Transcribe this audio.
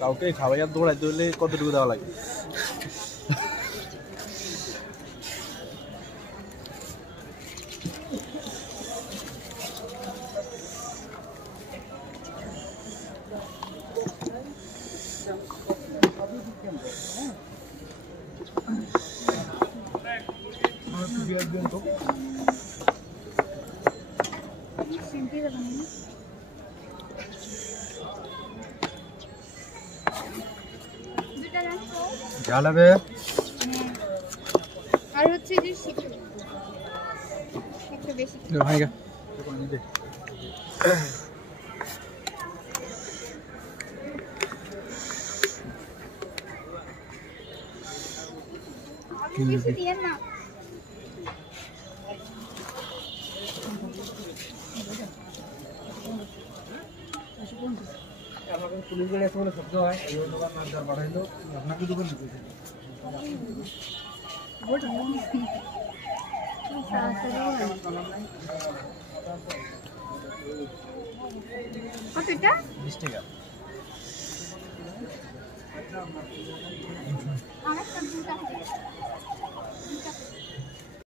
কাউকে খাওয়াইয়া দৌড়াইতে হলে কতটুকু দেওয়া লাগে? ঝাল হবে আর হচ্ছে যে একটু বেশি ভাইগা বেশি দিয়ে না পুলিশ গাড়ি আছে বলে শব্দ হয় এই দোকান না যার বাড়াইলো আপনাকে দোকান দিতে কতটা 20 টাকা